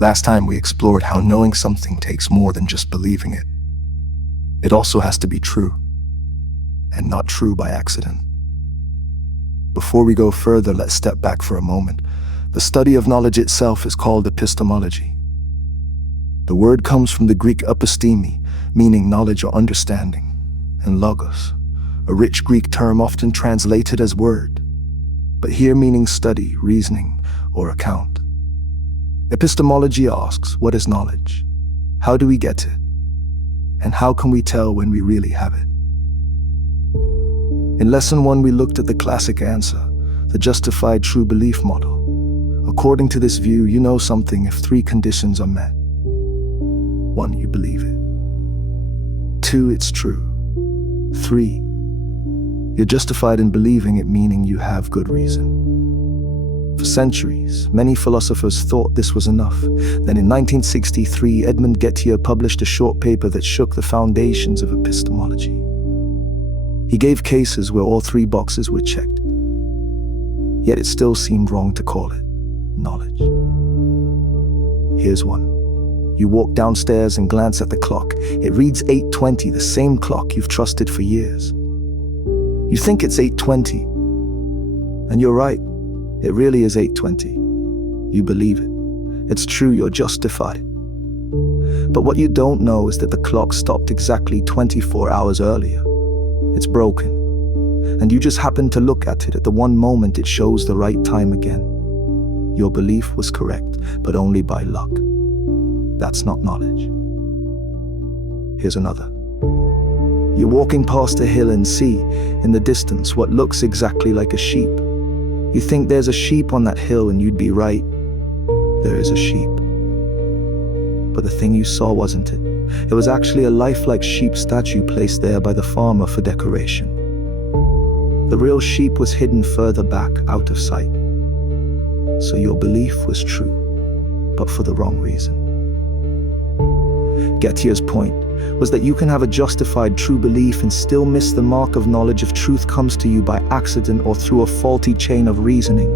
Last time we explored how knowing something takes more than just believing it. It also has to be true, and not true by accident. Before we go further, let's step back for a moment. The study of knowledge itself is called epistemology. The word comes from the Greek episteme, meaning knowledge or understanding, and logos, a rich Greek term often translated as word, but here meaning study, reasoning, or account. Epistemology asks, what is knowledge? How do we get it? And how can we tell when we really have it? In Lesson 1, we looked at the classic answer, the justified true belief model. According to this view, you know something if 3 conditions are met. 1, you believe it. 2, it's true. 3, you're justified in believing it, meaning you have good reason. For centuries, many philosophers thought this was enough. Then in 1963, Edmund Gettier published a short paper that shook the foundations of epistemology. He gave cases where all 3 boxes were checked, yet it still seemed wrong to call it knowledge. Here's one. You walk downstairs and glance at the clock. It reads 8:20, the same clock you've trusted for years. You think it's 8:20, and you're right. It really is 8:20. You believe it. It's true, you're justified. But what you don't know is that the clock stopped exactly 24 hours earlier. It's broken, and you just happen to look at it at the one moment it shows the right time again. Your belief was correct, but only by luck. That's not knowledge. Here's another. You're walking past a hill and see, in the distance, what looks exactly like a sheep. You think there's a sheep on that hill, and you'd be right. There is a sheep. But the thing you saw wasn't it. It was actually a lifelike sheep statue placed there by the farmer for decoration. The real sheep was hidden further back, out of sight. So your belief was true, but for the wrong reason. Gettier's point was that you can have a justified true belief and still miss the mark of knowledge if truth comes to you by accident or through a faulty chain of reasoning.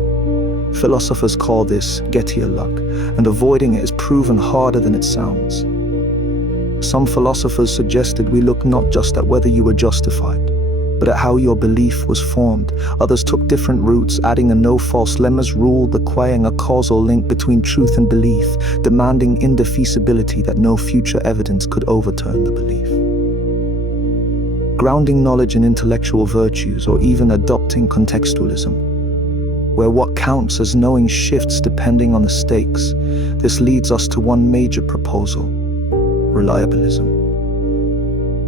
Philosophers call this Gettier luck, and avoiding it is proven harder than it sounds. Some philosophers suggested we look not just at whether you were justified, but at how your belief was formed. Others took different routes, adding a no false lemmas rule requiring a causal link between truth and belief, demanding indefeasibility that no future evidence could overturn the belief. Grounding knowledge in intellectual virtues, or even adopting contextualism, where what counts as knowing shifts depending on the stakes. This leads us to one major proposal: reliabilism.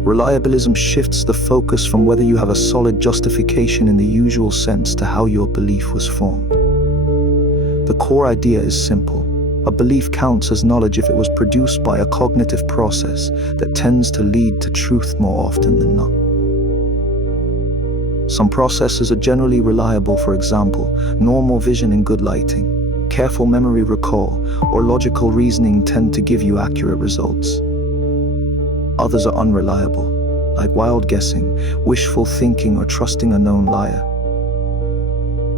Reliabilism shifts the focus from whether you have a solid justification in the usual sense to how your belief was formed. The core idea is simple. A belief counts as knowledge if it was produced by a cognitive process that tends to lead to truth more often than not. Some processes are generally reliable, for example, normal vision in good lighting, careful memory recall, or logical reasoning tend to give you accurate results. Others are unreliable, like wild guessing, wishful thinking, or trusting a known liar.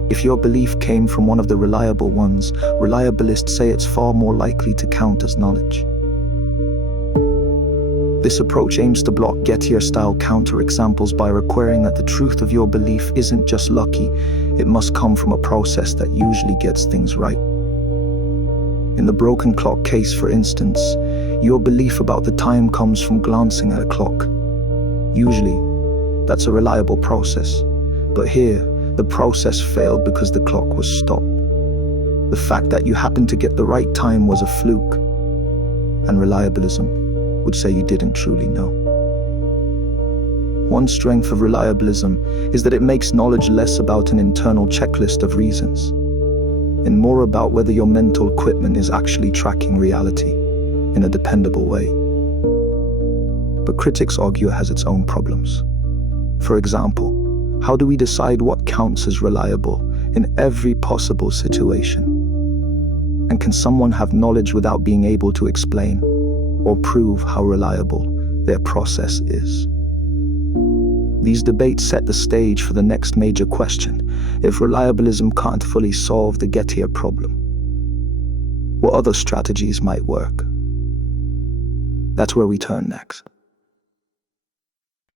If your belief came from one of the reliable ones, reliabilists say it's far more likely to count as knowledge. This approach aims to block Gettier-style counterexamples by requiring that the truth of your belief isn't just lucky, it must come from a process that usually gets things right. In the broken clock case, for instance, your belief about the time comes from glancing at a clock. Usually, that's a reliable process. But here, the process failed because the clock was stopped. The fact that you happened to get the right time was a fluke, and reliabilism would say you didn't truly know. One strength of reliabilism is that it makes knowledge less about an internal checklist of reasons, and more about whether your mental equipment is actually tracking reality in a dependable way. But critics argue it has its own problems. For example, how do we decide what counts as reliable in every possible situation? And can someone have knowledge without being able to explain or prove how reliable their process is? These debates set the stage for the next major question: if reliabilism can't fully solve the Gettier problem, what other strategies might work. That's where we turn next.